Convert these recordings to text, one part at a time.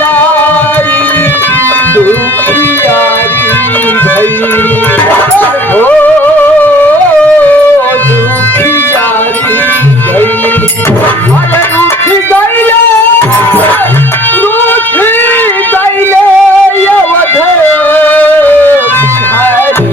लारी दुखियारी भई हो दुखियारी भई अरे रूठी गईले अवध बिहारी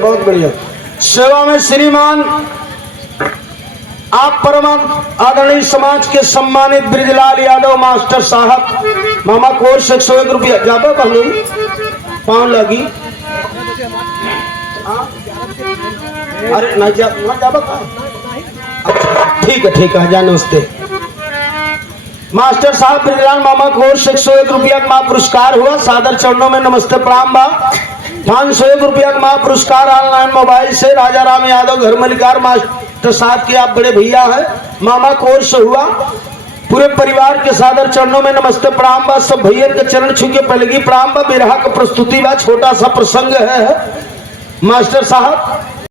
बहुत बढ़िया। सेवा में श्रीमान आप परम आदरणीय समाज के सम्मानित ब्रिजलाल यादव मास्टर साहब मामा कोर्स 101 रुपया जाबा बहनों पाँव लगी। अरे ना जाबा का ठीक है जान नमस्ते। मास्टर साहब ब्रिजलाल मामा कोर्स 101 रुपया का पुरस्कार हुआ। सादर चरणों में नमस्ते प्रणाम बा। 501 रुपया का महा पुरस्कार ऑनलाइन मोबाइल से राजा राम यादव घर मलिकार मास्टर साहब के आप बड़े भैया हैं मामा कोर्स हुआ। पूरे परिवार के सादर चरणों में नमस्ते प्रणाम बा। सब भैया के चरण छू के पहले प्रणाम बा। बिरहा का प्रस्तुति बा, छोटा सा प्रसंग है मास्टर साहब।